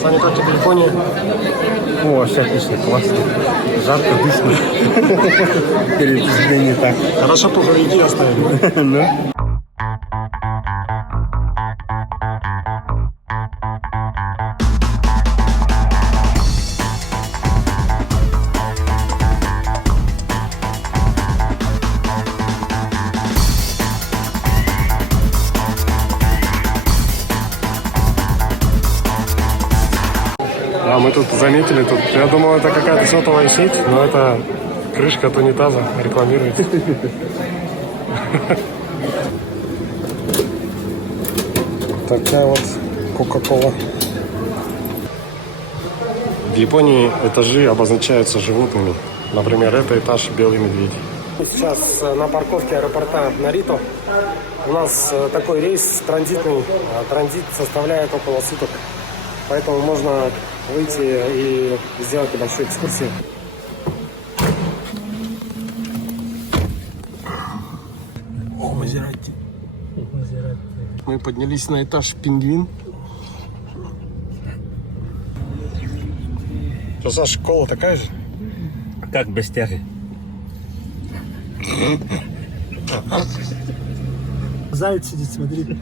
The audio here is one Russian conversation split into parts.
Саня, как тебе Япония? О, вообще отлично, классно. Жарко, душно. Перед не так. Хорошо, пуховики оставили. Да? Да, мы тут заметили, я думал, это какая-то сотовая сеть, но это крышка от унитаза рекламируется. Такая вот Кока-Кола. В Японии этажи обозначаются животными. Например, это этаж белый медведь. Сейчас на парковке аэропорта Нарито. У нас такой рейс транзитный. Транзит составляет около суток. Поэтому можно выйти и сделать небольшую экскурсию. О, Мазерати. Мы поднялись на этаж Пингвин. Что, Саша, школа такая же? Как без тяги. Заяц сидит, смотри.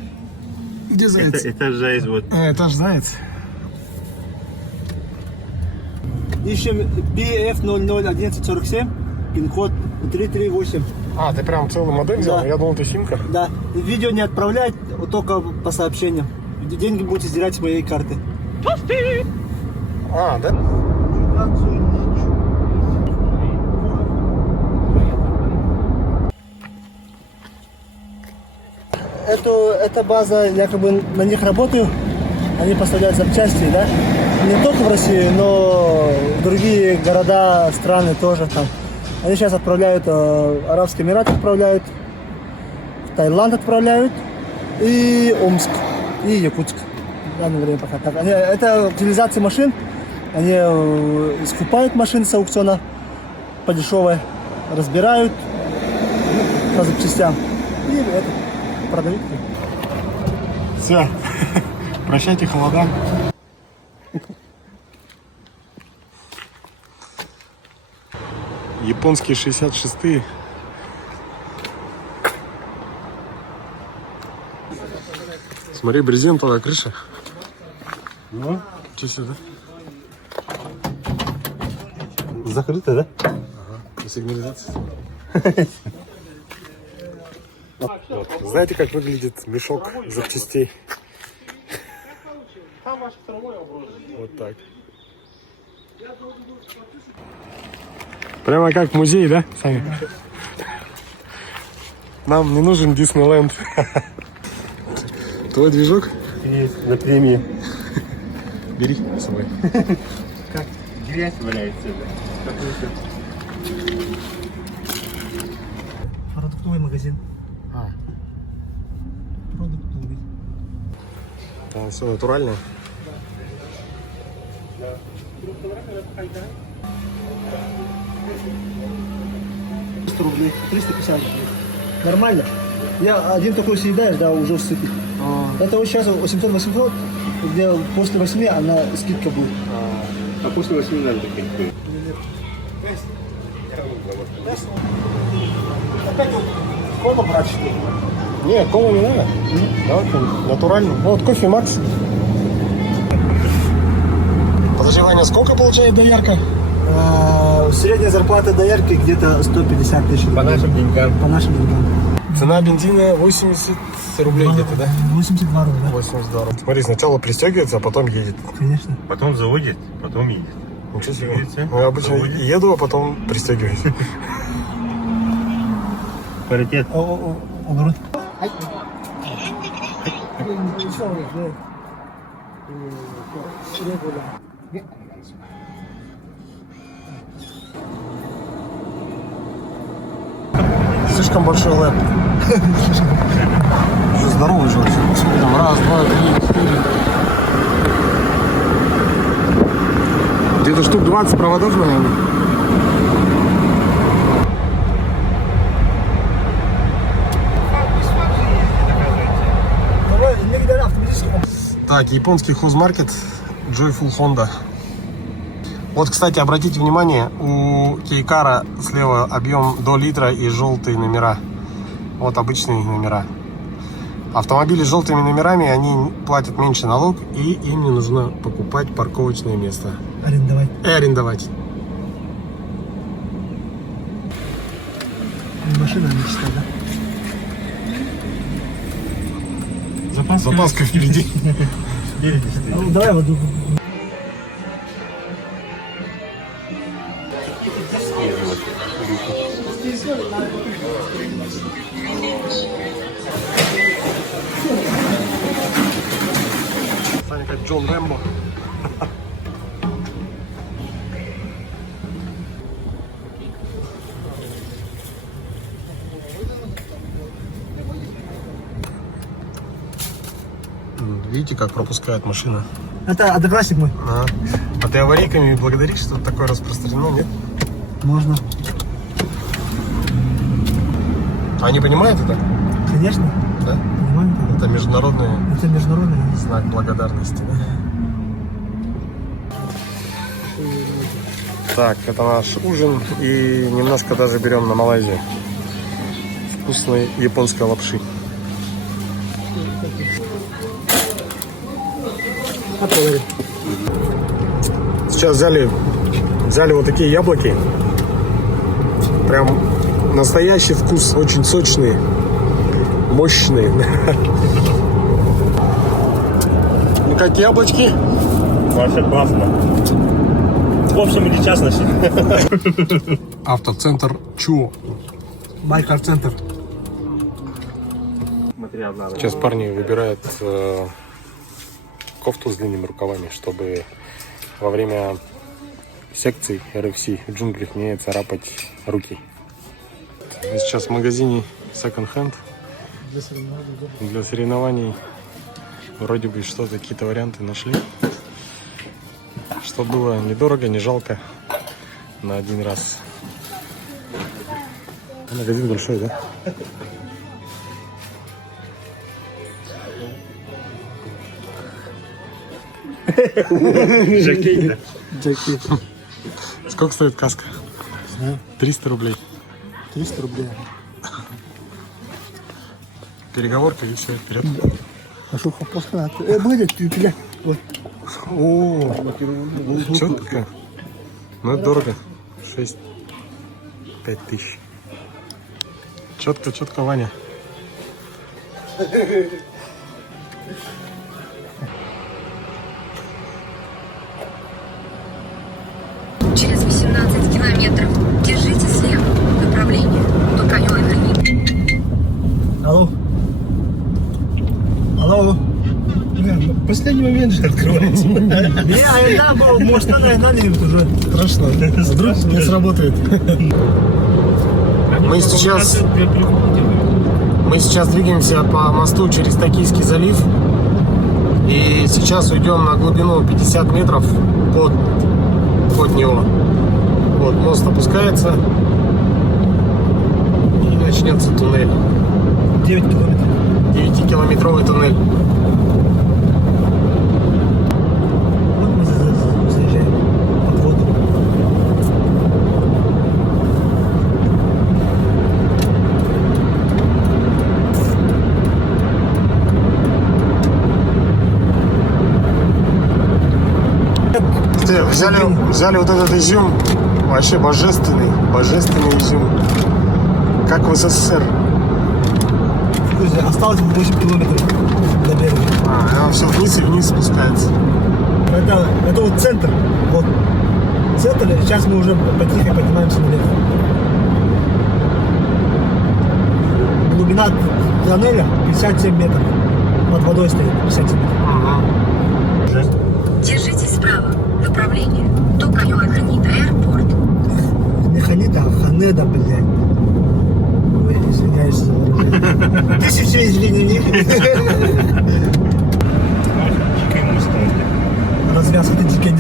Где заяц? Это жесть вот. Этаж заяц. Ищем BF001147, пин-код 338. А, ты прям целую модель взял? Да. Я думал, ты симка. Да. Видео не отправлять, вот только по сообщениям. Деньги будете сдирать с моей карты. А, да? Эта база, я как бы на них работаю. Они поставляют запчасти, да? Не только в России, но в другие города, страны тоже там. Они сейчас отправляют, Арабские Эмираты отправляют, в Таиланд отправляют, и Омск, и Якутск. В данное время пока так. Это утилизация машин. Они скупают машины с аукциона по дешевой, разбирают по запчастям и это продают. Все. Прощайте, холода. Японские 66-е. Смотри, брезентовая крыша. Ну, Че сюда? закрыто, да? Ага. И сигнализация. Вот. Знаете, как выглядит мешок запчастей? Вот так. Прямо как в музее, да, Саня? Нам не нужен Диснейленд. Твой движок? Есть, на премии. Бери с собой. Как грязь валяется, да? Продуктовый магазин. А, Продуктовый. там все натуральное. 300 рублей, 350 рублей. Нормально. Я один такой съедаешь, да, уже всыпет. Это вот сейчас 800-800, где после 8 она скидка будет. А после 8 надо такие. Опять вот колу брать, что ли? Не, колу не надо. Давай натурально. Вот кофе Макс. Подожди, Ваня, сколько получает доярка? Средняя зарплата доярки где-то 150 тысяч. По нашим деньгам. По нашим деньгам. Цена бензина 80 рублей где-то, да? 82 рубля, да? 82 рубля. Смотри, сначала пристегивается, а потом едет. Конечно. Потом заводит, потом едет. Ничего себе. Видите? Ну, я обычно Заводит. еду, а потом пристегиваюсь. Паритет. Оборот. Слишком большой лэп. Уже здоровый же очень. Там раз, два, три, 4. Где-то штук 20 проводов, наверное. Давай, не видно автоматически. Так, японский хозмаркет Joyful Honda. Вот, кстати, обратите внимание, у Кейкара слева объем до литра и желтые номера. Вот обычные номера. Автомобили с желтыми номерами, они платят меньше налог, и им не нужно покупать парковочное место. Арендовать. Арендовать. Машина мечта, да? Запаска впереди. Ну, давай воду. Саня как Джон Рэмбо. Видите, как пропускает машина? Это одноклассник мой. А ты аварийками благодаришь, что такое распространено, нет? Можно. Они понимают это? Конечно. Да? Понимаю. Это международный Это международный. знак благодарности. Да? Так, это наш ужин. И немножко даже берем на Малайзию. Вкусной японской лапши. Сейчас взяли вот такие яблоки. Прям настоящий вкус, очень сочные, мощные. Ну как яблочки? Вообще классно. В общем, или частности. Автоцентр Чуо. Байкар-центр. Сейчас парни выбирают кофту с длинными рукавами, чтобы во время секций RFC в джунглях не царапать руки. Мы сейчас в магазине Second Hand для соревнований. Вроде бы что-то, какие-то варианты нашли. Что было недорого, не жалко на один раз. Магазин большой, да? Жакей, да? Сколько стоит каска? 300 рублей. 300 рублей. Переговорка и все, вперед. А что хапоска? Будет, ты вот. О, четко. Ну это дорого. 6-5 тысяч. Четко, Ваня. Через 18 километров держите слева направление Токио. Алло. Алло. В последний момент же открывается. Не, а был, может, она не уже. Страшно. Вдруг не сработает. Мы сейчас двигаемся по мосту через Токийский залив. И сейчас уйдем на глубину 50 метров под него. Вот мост опускается. И начнется туннель. 9 километров. 9-километровый туннель. Вот мы заезжаем под воду. Взяли вот этот изюм. Вообще божественный изюм. Как в СССР. Осталось 8 километров до берега. Она все вниз и вниз спускается. Это вот центр. Вот центр, и сейчас мы уже потихо поднимаемся наверх. Глубина тоннеля 57 метров. Под водой стоит 57 метров. Держитесь справа направление Токио аэропорт. Не Ханида, а Ханеда, блядь. Ой, извиняюсь за выражение. Тысяча извинений. Развязка это дикий.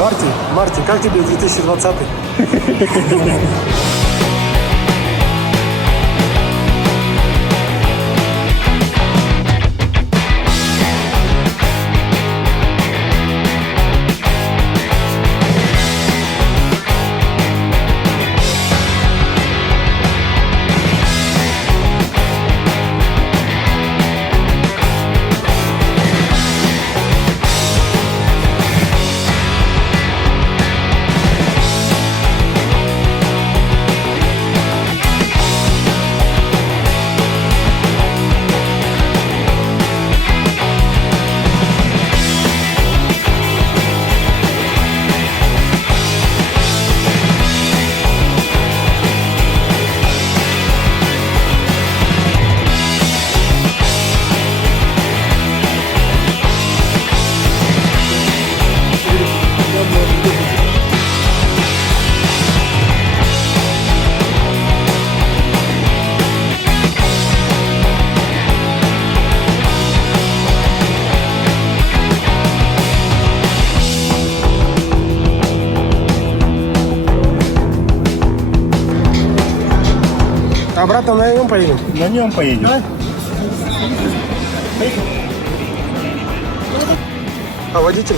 Марти, как тебе 2020? Обратно на нем поедем? На нем поедем. Давай. А водитель?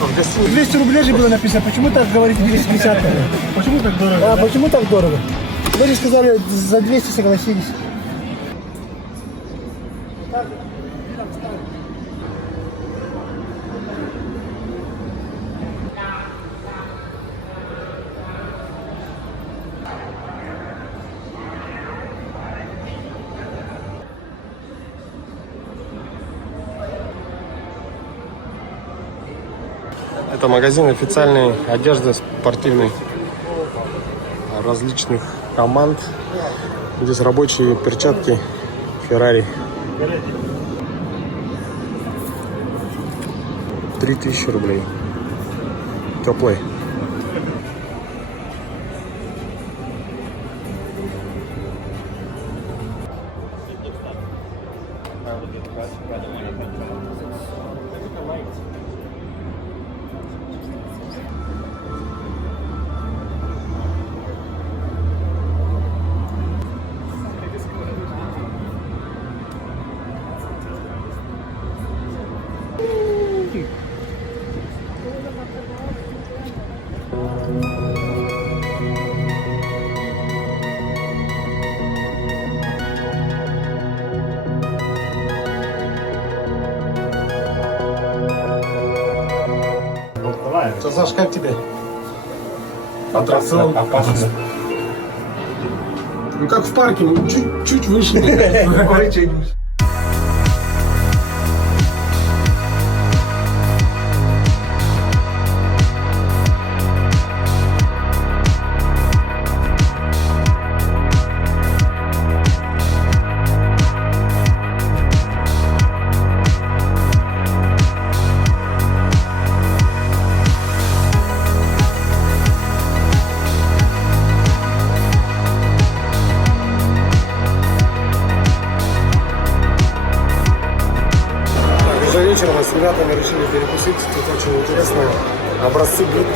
В гостинице. 200 рублей же было написано. Почему так говорите 250? Почему так дорого? А почему так дорого? Вы же сказали, за 200 согласились. Это магазин официальной одежды спортивной различных команд. Здесь рабочие перчатки Ferrari. 3000 рублей. Теплые. Что, Саш, как тебе? Аттракцион. Опасно. Ну как в парке, ну, чуть выше. Вечером мы с ребятами решили перекусить. Тут очень интересно. Образцы блюд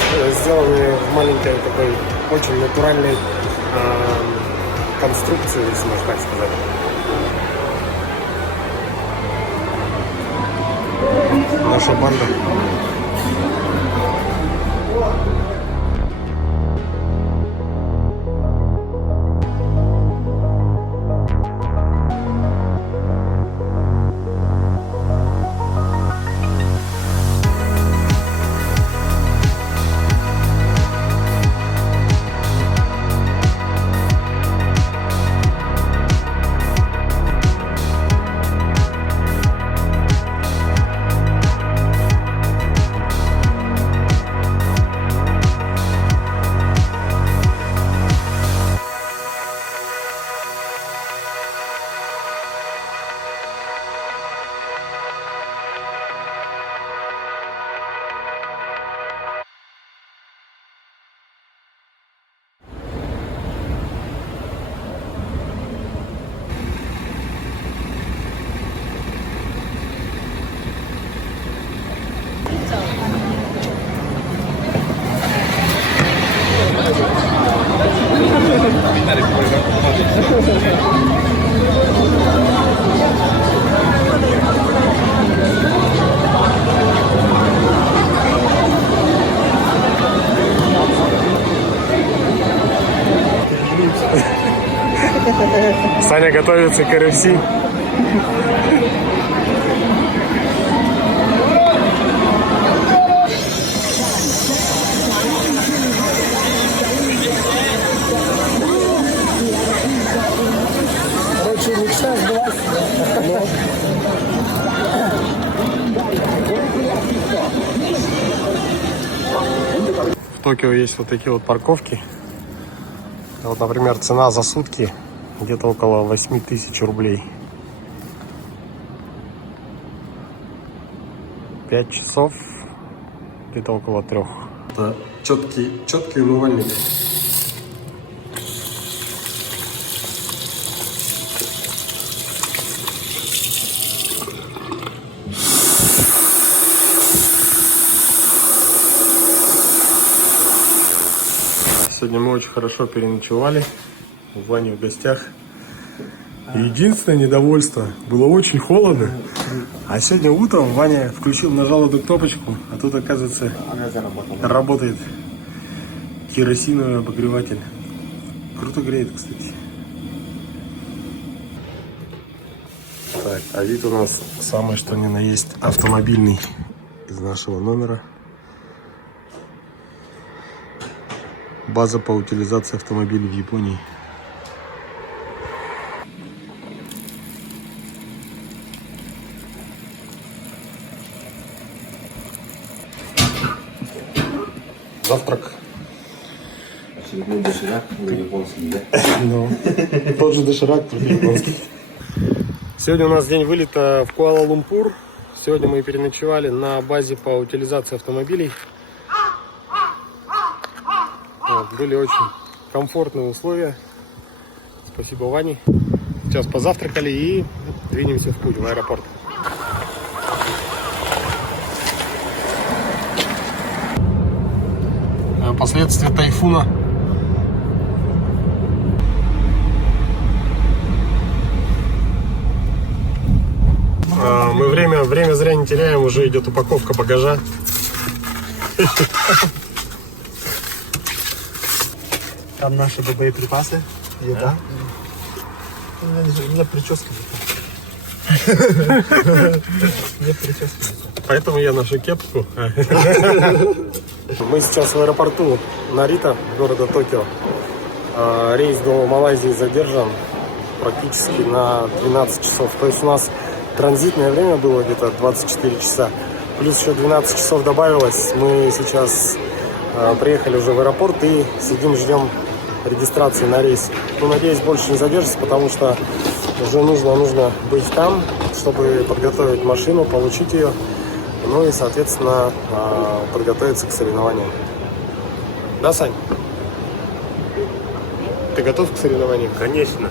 сделаны в маленькой такой очень натуральной конструкции, если можно так сказать. Наша банда. Саня готовится к РФС. Короче, мечта сбылась. В Токио есть вот такие вот парковки. Вот, например, цена за сутки где-то около 8000 рублей. 5 часов где-то около 3. Это четкий умывальник. Сегодня мы очень хорошо переночевали в Ване в гостях. Единственное недовольство, было очень холодно. А сегодня утром Ваня нажал эту кнопочку, а тут, оказывается, работает керосиновый обогреватель. Круто греет, кстати. Так, а вид у нас самый что ни на есть автомобильный из нашего номера. База по утилизации автомобилей в Японии. Завтрак. Очередной доширак, японский, да? Ну, тот же доширак, только японский. Сегодня у нас день вылета в Куала-Лумпур. Сегодня мы переночевали на базе по утилизации автомобилей. Вот, были очень комфортные условия. Спасибо Ване. Сейчас позавтракали и двинемся в путь, в аэропорт. Последствия тайфуна. Мы время зря не теряем, уже идет упаковка багажа. Там наши боеприпасы, еда. У меня прическа. Поэтому я ношу кепку. Мы сейчас в аэропорту Нарита, города Токио. Рейс до Малайзии задержан практически на 12 часов. То есть у нас транзитное время было где-то 24 часа. Плюс еще 12 часов добавилось. Мы сейчас приехали уже в аэропорт и сидим, ждем регистрации на рейс. Ну, надеюсь, больше не задержится, потому что уже нужно быть там, чтобы подготовить машину, получить ее. Ну и, соответственно, подготовиться к соревнованиям. Да, Сань? Ты готов к соревнованиям? Конечно.